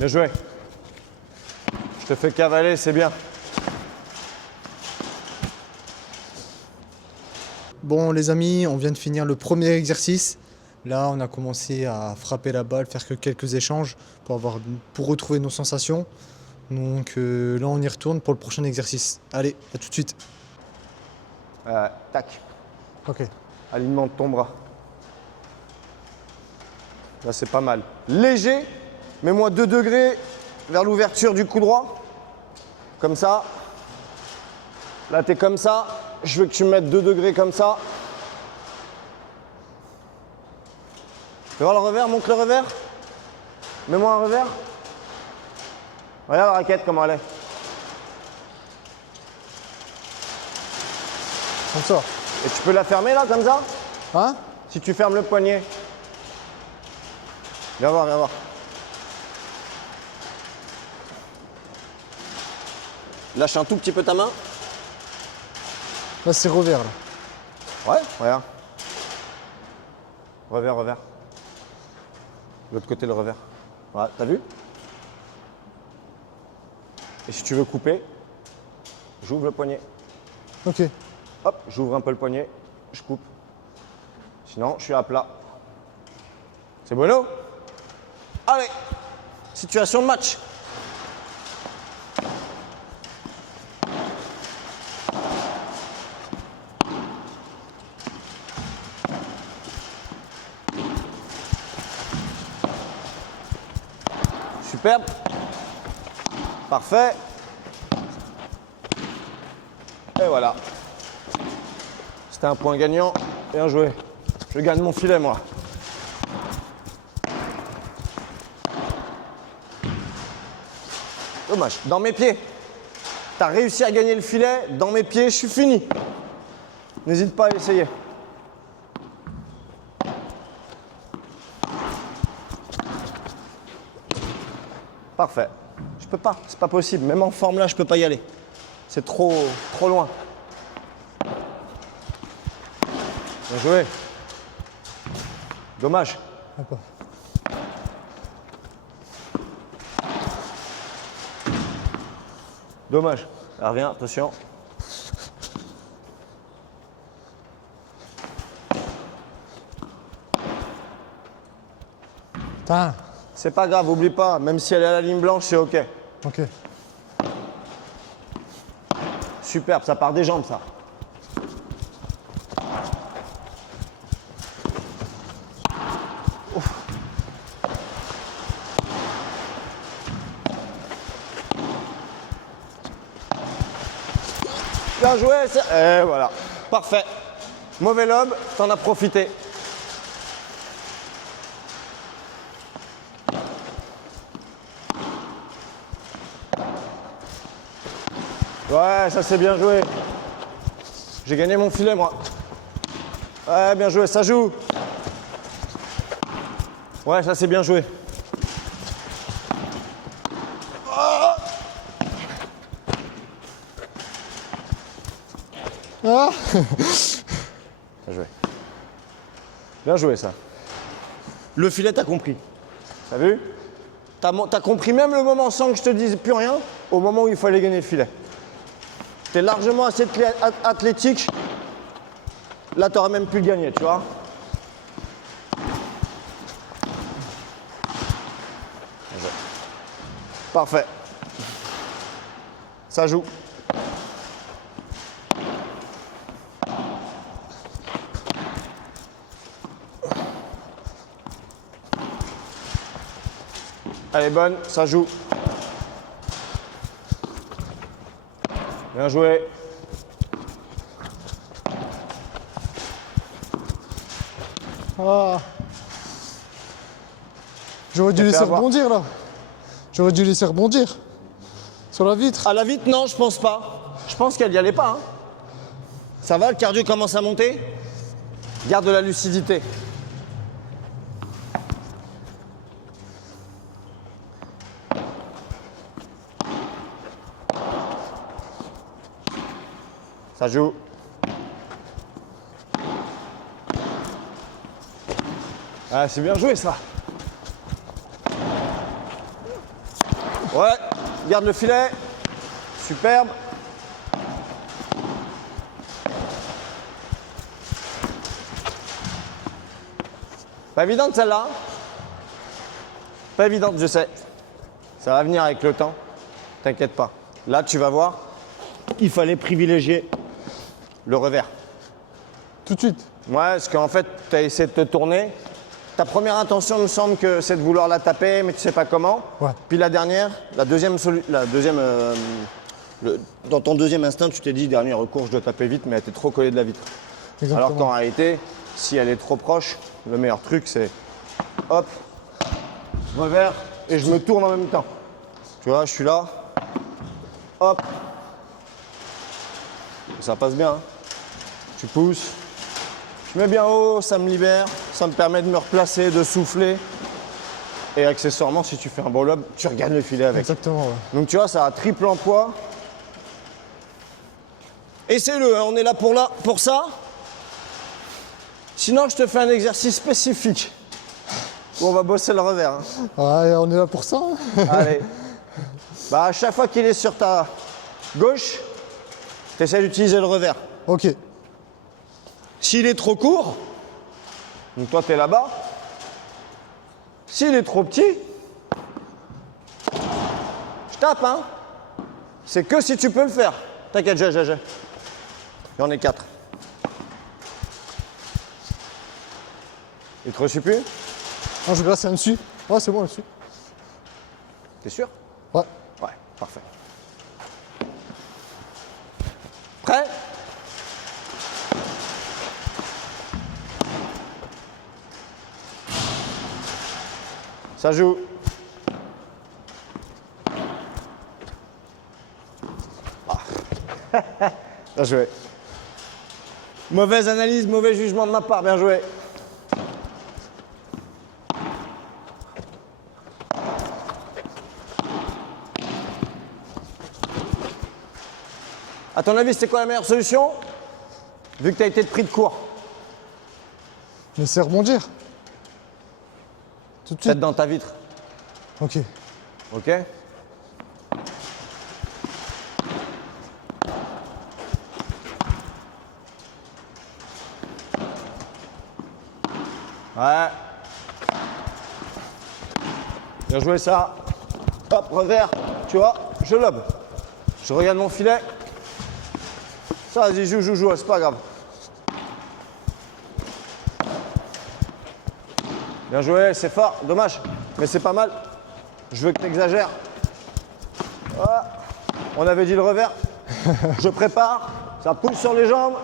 Bien joué. Je te fais cavaler, c'est bien. Bon les amis, on vient de finir le premier exercice. Là, on a commencé à frapper la balle, faire que quelques échanges pour retrouver nos sensations. Donc là, on y retourne pour le prochain exercice. Allez, à tout de suite. Tac. Ok. Alignement de ton bras. Là, c'est pas mal. Léger. Mets-moi 2 degrés vers l'ouverture du cou droit. Comme ça. Là, tu es comme ça. Je veux que tu me mettes 2 degrés comme ça. Tu vois le revers, monte le revers. Mets-moi un revers. Regarde la raquette, comment elle est. Comme ça. Et tu peux la fermer là, comme ça? Hein? Si tu fermes le poignet. Viens voir, viens voir. Lâche un tout petit peu ta main. Là, c'est revers. Là. Ouais, regarde. Revers, revers. De l'autre côté, le revers. Voilà, t'as vu? Et si tu veux couper, j'ouvre le poignet. Ok. Hop, j'ouvre un peu le poignet, je coupe. Sinon, je suis à plat. C'est bueno? Allez, situation de match. Superbe. Parfait. Et voilà. C'était un point gagnant. Bien joué. Je gagne mon filet, moi. Dommage. Dans mes pieds. Tu as réussi à gagner le filet. Dans mes pieds, je suis fini. N'hésite pas à essayer. Parfait. Je peux pas. C'est pas possible. Même en forme là, je peux pas y aller. C'est trop loin. Bien joué. Dommage. D'accord. Dommage. Alors reviens, attention. Putain. C'est pas grave, oublie pas. Même si elle est à la ligne blanche, c'est OK. Ok. Superbe, ça part des jambes, ça. Ouf. Bien joué, et voilà. Parfait. Mauvais lobe, t'en as profité. Ouais, ça c'est bien joué. J'ai gagné mon filet, moi. Ouais, bien joué, ça joue. Ouais, ça c'est bien joué. Ah. Bien joué. Bien joué, ça. Le filet, t'as compris. T'as vu? T'as compris même le moment sans que je te dise plus rien, au moment où il fallait gagner le filet. T'es largement assez athlétique. Là, t'aurais même pu le gagner, tu vois. Parfait. Ça joue. Elle est bonne, ça joue. Bien joué. Ah. J'aurais dû T'as fait laisser avoir. rebondir là. J'aurais dû laisser rebondir. Sur la vitre. À la vitre, non, je pense pas. Je pense qu'elle n'y allait pas. Hein. Ça va, le cardio commence à monter? Garde de la lucidité. Ça joue. Ah, c'est bien joué ça. Ouais, garde le filet. Superbe. Pas évidente celle-là. Pas évidente, je sais. Ça va venir avec le temps. T'inquiète pas. Là, tu vas voir, il fallait privilégier le revers. Tout de suite. Ouais, parce qu'en fait, tu as essayé de te tourner. Ta première intention, il me semble que c'est de vouloir la taper, mais tu sais pas comment. Ouais. Puis la dernière, dans ton deuxième instinct, tu t'es dit, dernier recours, je dois taper vite, mais elle était trop collée de la vitre. Exactement. Alors qu'en réalité, si elle est trop proche, le meilleur truc, c'est hop, revers, et je me tourne en même temps. Tu vois, je suis là, hop. Ça passe bien, hein. Tu pousses. Je mets bien haut, ça me libère, ça me permet de me replacer, de souffler. Et accessoirement, si tu fais un bon lob, tu regagnes le filet avec. Exactement, ouais. Donc tu vois, ça a triple emploi. Essaye-le, hein, on est là pour ça. Sinon, je te fais un exercice spécifique où on va bosser le revers. Hein. Ouais, on est là pour ça. Hein. Allez. Bah, à chaque fois qu'il est sur ta gauche, tu essaies d'utiliser le revers. Ok. S'il est trop court, donc toi tu es là-bas, s'il est trop petit, je tape, hein. C'est que si tu peux le faire. T'inquiète, j'ai. Il y en a 4. Il te reçut plus? Non, je glace un dessus. Ouais, c'est bon, là-dessus. T'es sûr? Ouais. Ouais, parfait. Prêt? Ça joue. Ah. Bien joué. Mauvaise analyse, mauvais jugement de ma part, bien joué. À ton avis, c'était quoi la meilleure solution? Vu que tu as été pris de court. Mais c'est rebondir. Tout de suite. Tête dans ta vitre. Ok. Ok? Ouais. Bien joué ça. Hop, revers. Tu vois, je lobe. Je regarde mon filet. Ça, vas-y, joue, c'est pas grave. Bien joué, c'est fort, dommage, mais c'est pas mal. Je veux que tu exagères. Voilà. On avait dit le revers. Je prépare, ça pousse sur les jambes.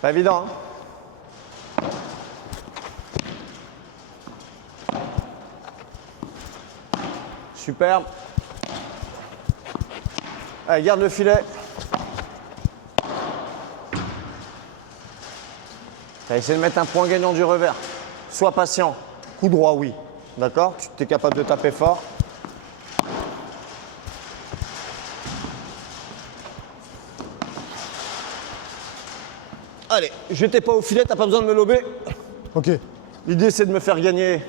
Pas évident, hein? Superbe. Allez, garde le filet. Tu as essayé de mettre un point gagnant du revers. Sois patient. Coup droit, oui. D'accord? Tu es capable de taper fort. Allez, jetez pas au filet, t'as pas besoin de me lober. Ok. L'idée, c'est de me faire gagner,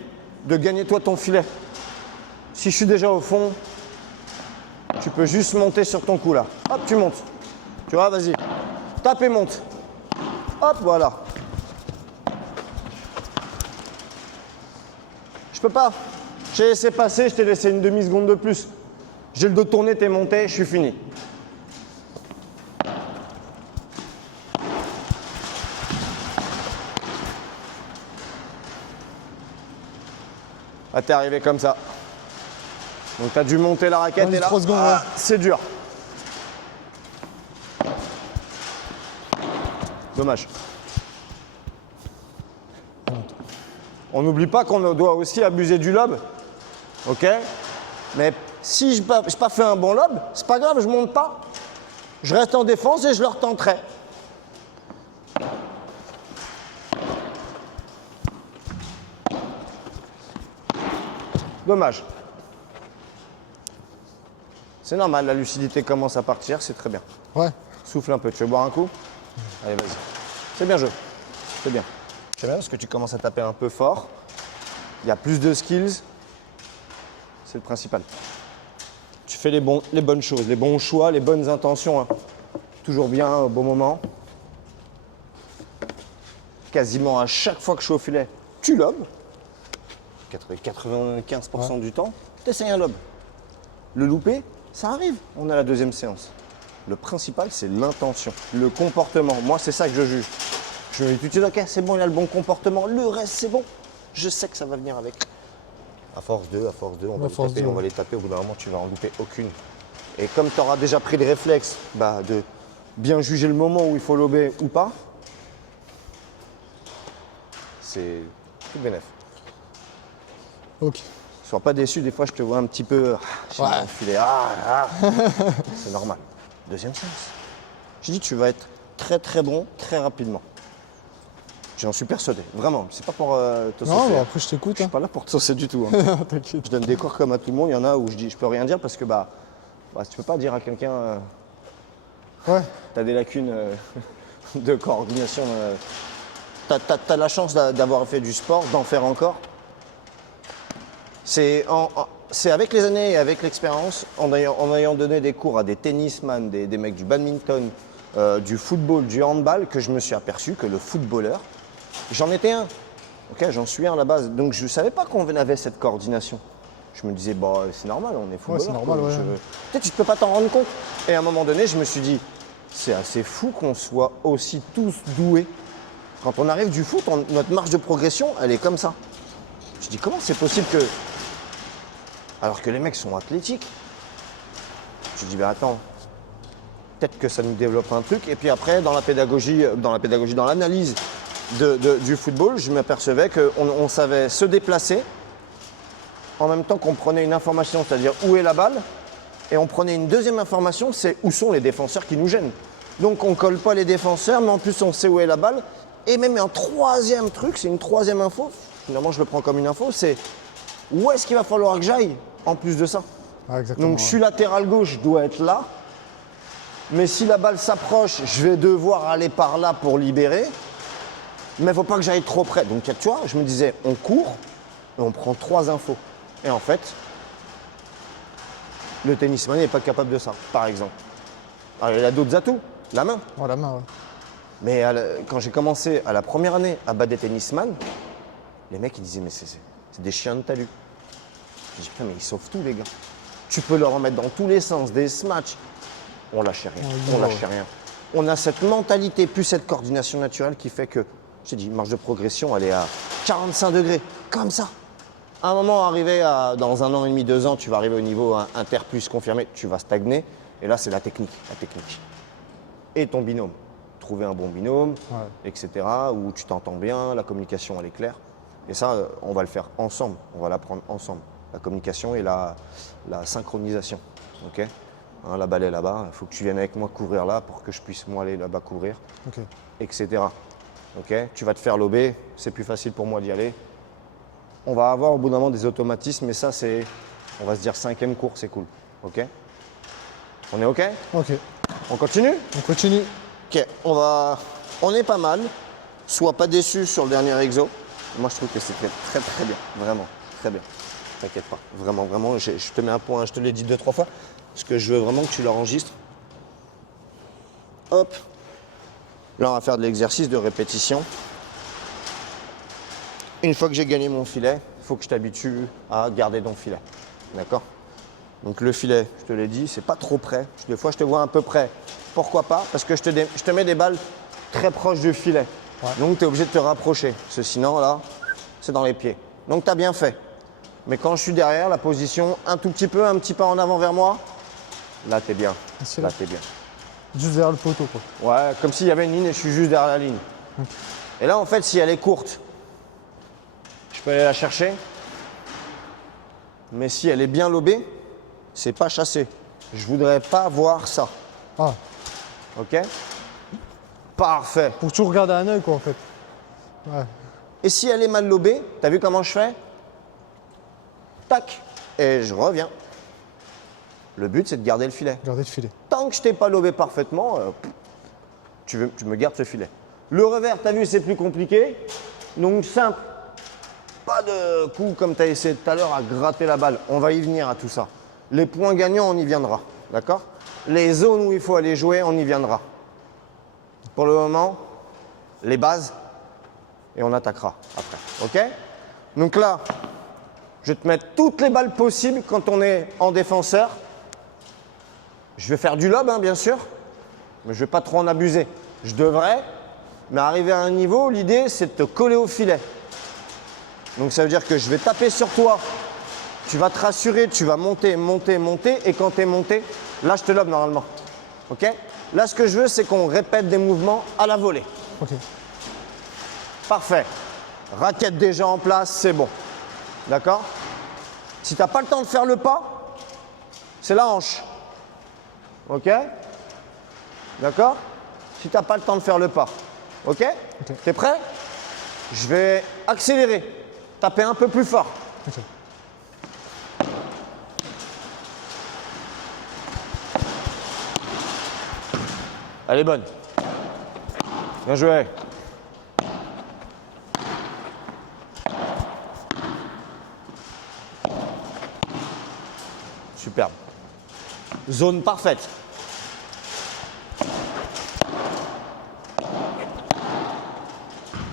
de gagner toi ton filet. Si je suis déjà au fond, tu peux juste monter sur ton coup là. Hop, tu montes. Tu vois, vas-y. Tape et monte. Hop, voilà. Je peux pas. J'ai laissé passer, je t'ai laissé une demi-seconde de plus. J'ai le dos tourné, t'es monté, je suis fini. Ah, t'es arrivé comme ça. Donc t'as dû monter la raquette et là, 3 secondes, ah, ouais. c'est dur. Dommage. On n'oublie pas qu'on doit aussi abuser du lob. Ok? Mais si je n'ai pas fait un bon lob, c'est pas grave, je monte pas. Je reste en défense et je le retenterai. Dommage. C'est normal, la lucidité commence à partir, c'est très bien. Ouais. Souffle un peu, tu veux boire un coup? Allez, vas-y. C'est bien joué. C'est bien. C'est bien parce que tu commences à taper un peu fort. Il y a plus de skills. C'est le principal. Tu fais les bonnes choses, les bons choix, les bonnes intentions. Hein. Toujours bien au bon moment. Quasiment à chaque fois que je suis au filet, tu lobes. 95% du temps, tu essayes un lob. Le louper, ça arrive. On a la deuxième séance. Le principal, c'est l'intention, le comportement. Moi, c'est ça que je juge. Je me dis tout de suite, ok, c'est bon, il a le bon comportement. Le reste, c'est bon. Je sais que ça va venir avec. À force d'eux, on va les taper. Au bout d'un moment, tu vas en louper aucune. Et comme tu auras déjà pris le réflexe de bien juger le moment où il faut lober ou pas, c'est tout bénef. Ok. Sois pas déçu, des fois je te vois un petit peu j'ai mon filet, c'est normal. Deuxième séance. J'ai dit tu vas être très très bon très rapidement. J'en suis persuadé, vraiment. C'est pas pour te saucer. Non, bah après je t'écoute. Je suis pas là pour te saucer du tout. Hein. T'inquiète. Je donne des cours comme à tout le monde. Il y en a où je dis je peux rien dire parce que tu peux pas dire à quelqu'un Ouais. t'as des lacunes de coordination. T'as la chance d'avoir fait du sport, d'en faire encore. C'est avec les années et avec l'expérience, en ayant donné des cours à des tennisman, des mecs du badminton, du football, du handball, que je me suis aperçu que le footballeur, j'en étais un. Okay, j'en suis un à la base. Donc je ne savais pas qu'on avait cette coordination. Je me disais, c'est normal, on est footballeur. Ouais, c'est normal, ouais. Peut-être que tu ne peux pas t'en rendre compte. Et à un moment donné, je me suis dit, c'est assez fou qu'on soit aussi tous doués. Quand on arrive du foot, notre marge de progression, elle est comme ça. Je dis, comment c'est possible que... Alors que les mecs sont athlétiques. Je dis, attends, peut-être que ça nous développe un truc. Et puis après, dans l'analyse du football, je m'apercevais qu'on savait se déplacer en même temps qu'on prenait une information, c'est-à-dire où est la balle, et on prenait une deuxième information, c'est où sont les défenseurs qui nous gênent. Donc on ne colle pas les défenseurs, mais en plus on sait où est la balle. Et même un troisième truc, c'est une troisième info, finalement je le prends comme une info, c'est où est-ce qu'il va falloir que j'aille en plus de ça. Ah, exactement. Donc je suis latéral gauche, je dois être là. Mais si la balle s'approche, je vais devoir aller par là pour libérer. Mais il ne faut pas que j'aille trop près. Donc tu vois, je me disais, on court et on prend 3 infos. Et en fait, le tennisman n'est pas capable de ça, par exemple. Alors, il a d'autres atouts, la main. Oh, la main, ouais. Mais quand j'ai commencé à la première année à battre des tennisman, les mecs ils disaient, mais c'est des chiens de talus. Je dis, putain, mais ils sauvent tout, les gars. Tu peux leur en mettre dans tous les sens, des smatchs. On lâchait rien, on lâchait rien. On a cette mentalité, plus cette coordination naturelle qui fait que, j'ai dit, marge de progression, elle est à 45 degrés, comme ça. À un moment, dans 1 an et demi, 2 ans, tu vas arriver au niveau inter plus confirmé, tu vas stagner. Et là, c'est la technique. Et ton binôme. Trouver un bon binôme, etc. Où tu t'entends bien, la communication, elle est claire. Et ça, on va le faire ensemble, on va l'apprendre ensemble. La communication et la synchronisation. Ok, hein, la balle est là-bas, il faut que tu viennes avec moi courir là pour que je puisse moi aller là-bas courir, etc. Ok, tu vas te faire lober, c'est plus facile pour moi d'y aller. On va avoir au bout d'un moment des automatismes, mais ça c'est, on va se dire 5e cours, c'est cool. Ok, on est ok? Ok. On continue? On continue. Ok, on est pas mal. Sois pas déçu sur le dernier exo. Moi je trouve que c'était très très bien, vraiment très bien. T'inquiète pas, vraiment, vraiment, je te mets un point, je te l'ai dit 2-3 fois, parce que je veux vraiment que tu l'enregistres. Hop. Là, on va faire de l'exercice de répétition. Une fois que j'ai gagné mon filet, il faut que je t'habitue à garder ton filet. D'accord? Donc le filet, je te l'ai dit, c'est pas trop près. Des fois, je te vois un peu près. Pourquoi pas? Parce que je te mets des balles très proches du filet. Ouais. Donc, tu es obligé de te rapprocher. Parce que sinon, là, c'est dans les pieds. Donc, tu as bien fait. Mais quand je suis derrière, la position, un petit pas en avant vers moi, là, tu es bien. Là, tu es bien. Juste derrière le poteau, quoi. Ouais, comme s'il y avait une ligne et je suis juste derrière la ligne. Et là, en fait, si elle est courte, je peux aller la chercher. Mais si elle est bien lobée, c'est pas chassé. Je voudrais pas voir ça. Ah. Ok? Parfait. Pour toujours regarder un œil, quoi, en fait. Ouais. Et si elle est mal lobée, t'as vu comment je fais? Tac. Et je reviens. Le but, c'est de garder le filet. Garder le filet. Tant que je t'ai pas lobé parfaitement, tu me gardes ce filet. Le revers, t'as vu, c'est plus compliqué. Donc simple. Pas de coup comme tu as essayé tout à l'heure à gratter la balle. On va y venir à tout ça. Les points gagnants, on y viendra. D'accord? Les zones où il faut aller jouer, on y viendra. Pour le moment, les bases, et on attaquera après. OK? Donc là, je vais te mettre toutes les balles possibles quand on est en défenseur. Je vais faire du lob, hein, bien sûr, mais je ne vais pas trop en abuser. Je devrais, mais arriver à un niveau, l'idée, c'est de te coller au filet. Donc ça veut dire que je vais taper sur toi, tu vas te rassurer, tu vas monter, monter, monter, et quand tu es monté, là, je te lobe normalement. OK? Là, ce que je veux, c'est qu'on répète des mouvements à la volée. Ok. Parfait. Raquette déjà en place, c'est bon. D'accord? Si tu n'as pas le temps de faire le pas, c'est la hanche. OK? D'accord? Si tu n'as pas le temps de faire le pas. OK? T'es prêt? Je vais accélérer. Taper un peu plus fort. Ok. Elle est bonne. Bien joué. Superbe. Zone parfaite.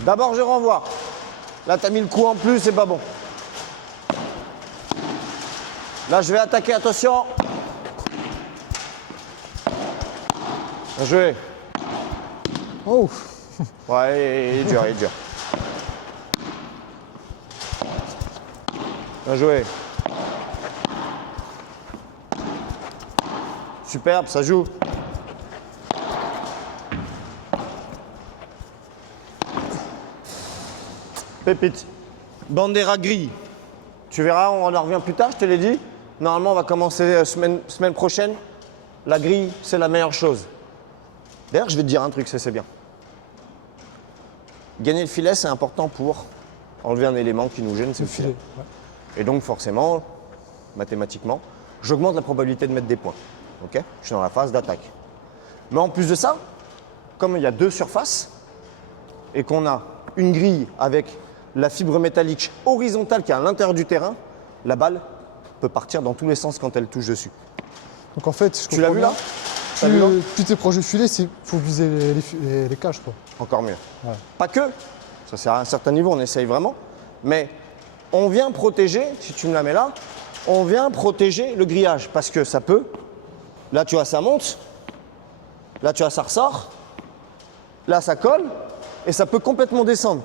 D'abord, je renvoie. Là, tu as mis le coup en plus, c'est pas bon. Là, je vais attaquer, attention. Bien joué. Oh. Ouais, il est dur, il est dur. Bien joué. Superbe, ça joue. Pépite. Bandera gris. Tu verras, on en revient plus tard, je te l'ai dit. Normalement, on va commencer semaine prochaine. La grille, c'est la meilleure chose. D'ailleurs, je vais te dire un truc, c'est bien. Gagner le filet, c'est important pour enlever un élément qui nous gêne, c'est le filet. Ouais. Et donc, forcément, mathématiquement, j'augmente la probabilité de mettre des points. Ok? Je suis dans la phase d'attaque. Mais en plus de ça, comme il y a deux surfaces et qu'on a une grille avec la fibre métallique horizontale qui est à l'intérieur du terrain, la balle peut partir dans tous les sens quand elle touche dessus. Donc en fait, je Tu l'as comprends vu là? bien, T'as vu là? plus t'es proche du filet, il faut viser les cages, quoi. Encore mieux. Ouais. Pas que, ça c'est à un certain niveau, on essaye vraiment, mais on vient protéger, si tu me la mets là, on vient protéger le grillage parce que ça peut, là tu vois ça monte, là tu vois ça ressort, là ça colle et ça peut complètement descendre.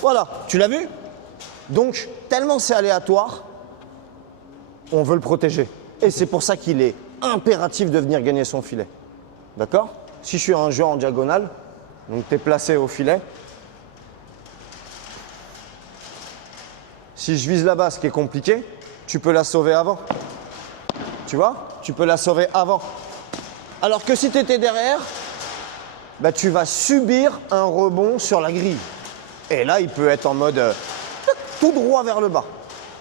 Voilà, tu l'as vu? Donc tellement c'est aléatoire, on veut le protéger. Et c'est pour ça qu'il est impératif de venir gagner son filet. D'accord? Si je suis un joueur en diagonale, donc tu es placé au filet, si je vise là-bas, ce qui est compliqué, tu peux la sauver avant. Tu vois? Tu peux la sauver avant. Alors que si tu étais derrière, bah, tu vas subir un rebond sur la grille. Et là, il peut être en mode tout droit vers le bas.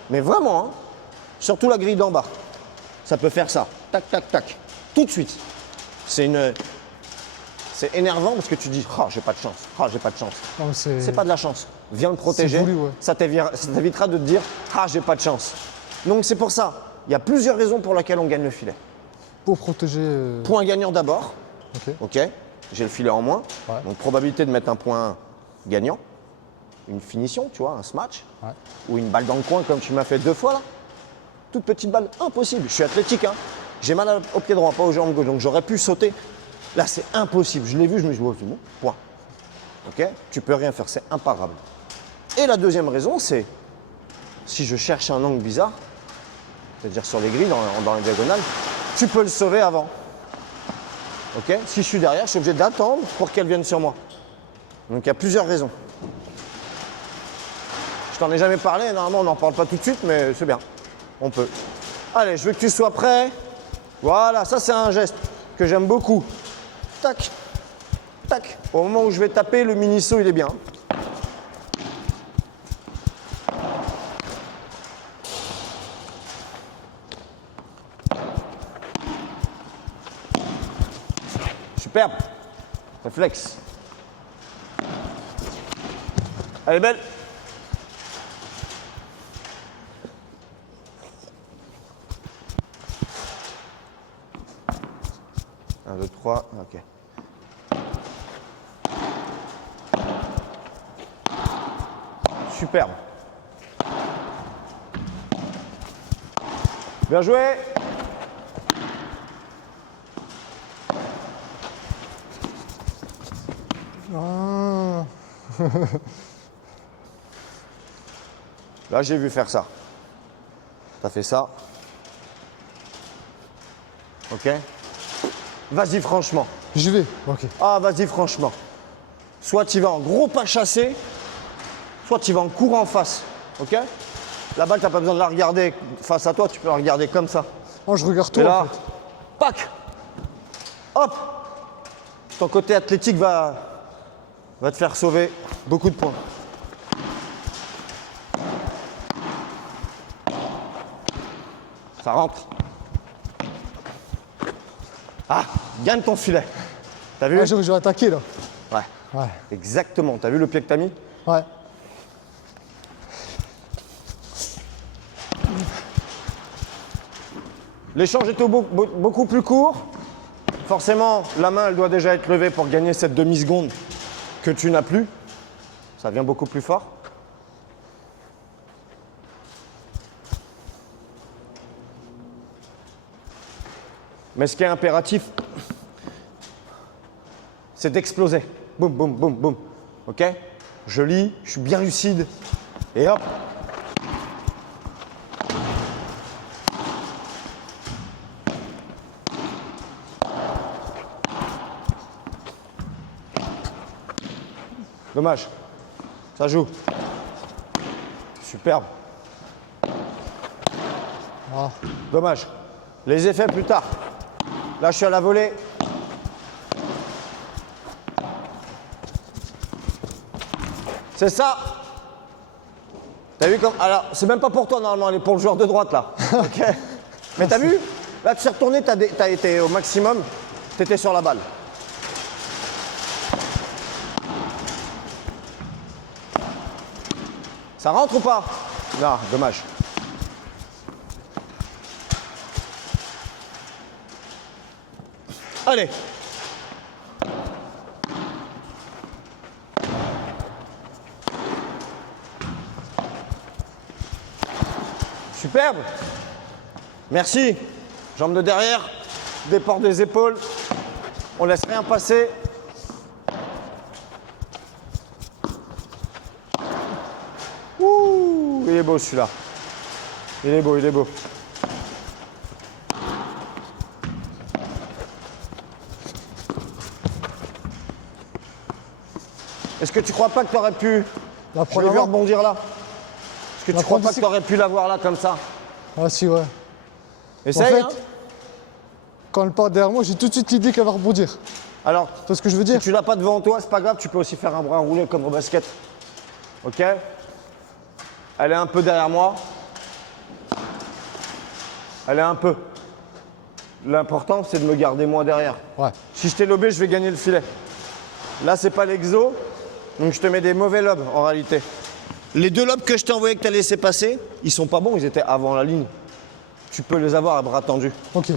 Mais vraiment, hein, surtout la grille d'en bas. Ça peut faire ça. Tac, tac, tac. Tout de suite. C'est énervant parce que tu dis « Ah, j'ai pas de chance. Ah, j'ai pas de chance. » Non, mais C'est pas de la chance. Viens le protéger. voulu, ouais. Ça t'évitera de te dire « Ah, j'ai pas de chance. » Donc c'est pour ça. Il y a plusieurs raisons pour lesquelles on gagne le filet. pour protéger. Point gagnant d'abord. Ok. Ok. J'ai le filet en moins. Ouais. Donc probabilité de mettre un point gagnant. Une finition, tu vois, un smash. Ouais. Ou une balle dans le coin comme tu m'as fait 2 fois là. Toute petite balle, impossible. Je suis athlétique, hein. J'ai mal au pied droit, pas aux jambes gauche. Donc j'aurais pu sauter. Là, c'est impossible. Je l'ai vu, je me suis dit, oh, c'est bon, point. Ok? Tu peux rien faire, c'est imparable. Et la deuxième raison, c'est si je cherche un angle bizarre, c'est-à-dire sur les grilles, dans les diagonales, tu peux le sauver avant. Ok? Si je suis derrière, je suis obligé d'attendre pour qu'elle vienne sur moi. Donc il y a plusieurs raisons. Je t'en ai jamais parlé, normalement on n'en parle pas tout de suite, mais c'est bien. On peut. Allez, je veux que tu sois prêt. Voilà, ça c'est un geste que j'aime beaucoup. Tac, tac. Au moment où je vais taper, le mini-saut il est bien. Superbe. Réflexe. Elle est belle. 1, 2, 3, ok. Superbe. Bien joué. Ah. Là, j'ai vu faire ça. T'as fait ça. Ok. Vas-y, franchement. Je vais. Ok. Ah, vas-y, franchement. Soit tu vas en gros pas chassé, soit tu vas en courant en face. Ok. La balle, t'as pas besoin de la regarder face à toi, tu peux la regarder comme ça. Oh, je regarde tout Et là, en fait. pac. Hop. Ton côté athlétique va te faire sauver beaucoup de points. Ça rentre. Ah, gagne ton filet. T'as vu? Ah, je vais attaquer là. Ouais. Ouais. Exactement. T'as vu le pied que t'as mis? Ouais. L'échange était beaucoup plus court. Forcément, la main, elle doit déjà être levée pour gagner cette demi-seconde que tu n'as plus. Ça vient beaucoup plus fort. Mais ce qui est impératif, c'est d'exploser. Boum, boum, boum, boum. Ok? Je lis, je suis bien lucide. Et hop. Dommage. Ça joue. Superbe. Ah. Dommage. Les effets plus tard. Là, je suis à la volée. C'est ça. T'as vu comme. Alors, c'est même pas pour toi normalement, elle est pour le joueur de droite là. Ok. Mais t'as vu? Là, tu t'es retourné, t'as été au maximum. T'étais sur la balle. Ça rentre ou pas? Non, dommage. Allez. Superbe. Merci. Jambe de derrière, déport des épaules. On laisse rien passer. Ouh, il est beau celui-là. Il est beau, il est beau. Est-ce que tu crois pas que tu aurais pu... La Je l'ai vu première. rebondir là. Est-ce que tu La crois première, pas que tu aurais pu l'avoir là comme ça? Ah si, ouais. Essaye, En fait, hein. quand elle part derrière moi, j'ai tout de suite l'idée qu'elle va rebondir. Alors, Tu vois ce que je veux si dire? tu l'as pas devant toi, c'est pas grave, tu peux aussi faire un bras roulé comme au basket. Ok? Elle est un peu derrière moi. Elle est un peu. L'important, c'est de me garder moi derrière. Ouais. Si je t'ai lobé, je vais gagner le filet. Là, c'est pas l'exo, donc je te mets des mauvais lobes en réalité. Les deux lobes que je t'ai envoyés que tu as laissé passer, ils sont pas bons, ils étaient avant la ligne. Tu peux les avoir à bras tendus. Ok.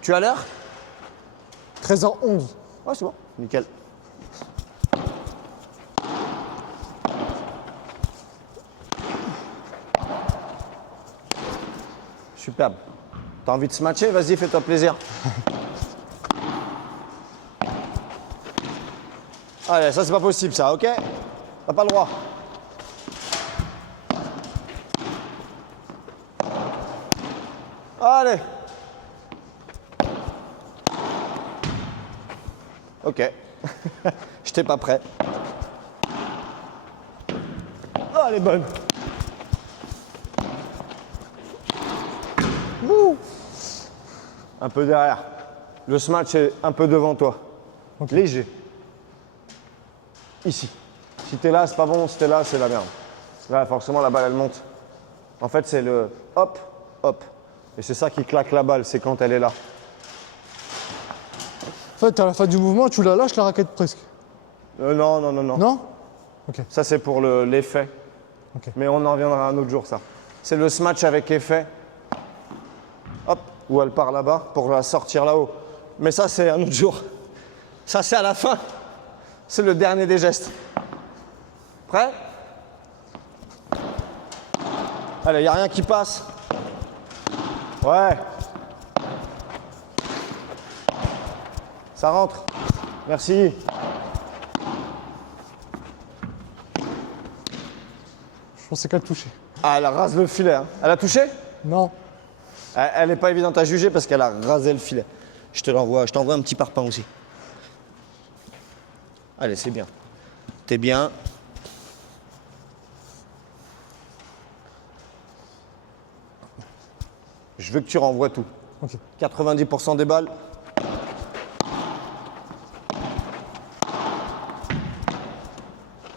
Tu as l'heure? 13h11. Ouais, c'est bon, nickel. Superbe. T'as envie de se matcher? Vas-y, fais-toi plaisir. Allez, ça c'est pas possible ça, ok? T'as pas le droit. Allez. Ok. J'étais pas prêt. Oh, elle est bonne. Ouh. Un peu derrière. Le smash est un peu devant toi. Ok. Léger. Ici. Si t'es là, c'est pas bon. Si t'es là, c'est la merde. Là, forcément, la balle, elle monte. En fait, c'est le hop, hop. Et c'est ça qui claque la balle, c'est quand elle est là. En fait, à la fin du mouvement, tu la lâches la raquette presque. Non, non, non, non. Non? Ça, c'est pour l'effet. Ok. Mais on en reviendra un autre jour, ça. C'est le smash avec effet. ou elle part là-bas pour la sortir là-haut. Mais ça, c'est un autre jour. Ça, c'est à la fin. C'est le dernier des gestes. Prêt? Allez, il n'y a rien qui passe. Ouais. Ça rentre. Merci. Je pensais qu'elle touchait. Ah, elle a rasé le filet. Hein. Elle a touché? Non. Elle n'est pas évidente à juger parce qu'elle a rasé le filet. Je te l'envoie. Je t'envoie un petit parpaing aussi. Allez, c'est bien. T'es bien. Je veux que tu renvoies tout. Ok. 90% des balles.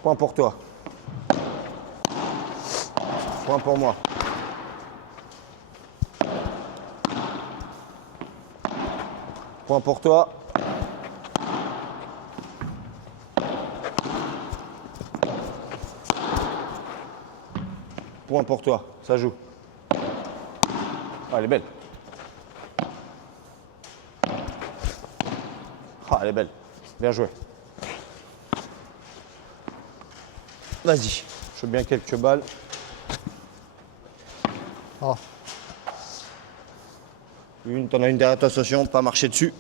Point pour toi. Point pour moi. Point pour toi. Point pour toi. Ça joue. Ah, elle est belle. Ah, elle est belle. Bien joué. Vas-y. Je veux bien quelques balles. Ah. Une, t'en as une derrière ta station, pas marcher dessus.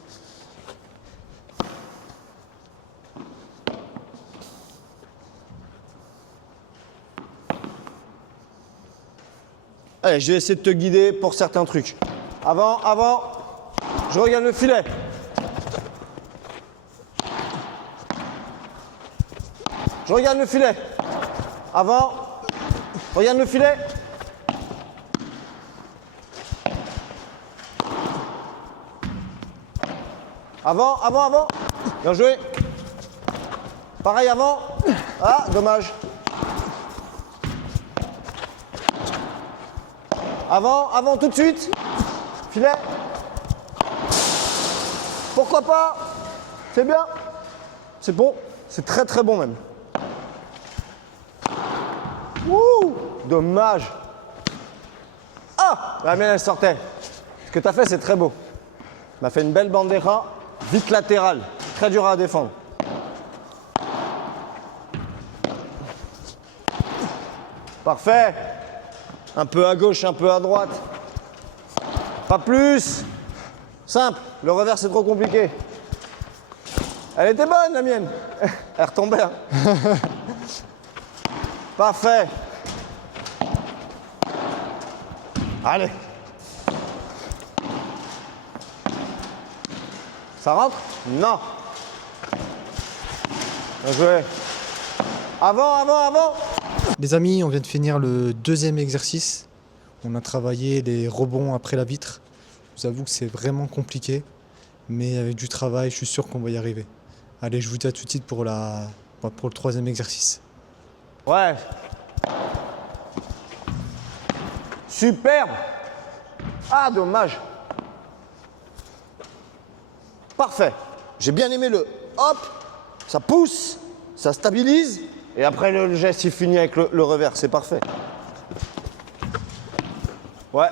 Allez, je vais essayer de te guider pour certains trucs. Avant, je regarde le filet. Je regarde le filet. Avant, regarde le filet. Avant. Bien joué. Pareil avant. Ah, dommage. Avant tout de suite. Filet. Pourquoi pas? C'est bien. C'est bon. C'est très très bon même. Ouh, dommage. Ah, la mienne elle sortait. Ce que tu as fait c'est très beau. Tu m'as fait une belle bandera, vite latérale. Très dur à défendre. Parfait. Un peu à gauche, un peu à droite. Pas plus. Simple. Le revers, c'est trop compliqué. Elle était bonne, la mienne. Elle retombait. Hein. Parfait. Allez. Ça rentre? Non. Bien joué. Avant. Les amis, on vient de finir le deuxième exercice. On a travaillé les rebonds après la vitre. Je vous avoue que c'est vraiment compliqué, mais avec du travail, je suis sûr qu'on va y arriver. Allez, je vous dis à tout de suite pour le troisième exercice. Ouais. Superbe. Ah, dommage. Parfait. J'ai bien aimé le hop, ça pousse, ça stabilise, et après le geste il finit avec le revers, c'est parfait. Ouais.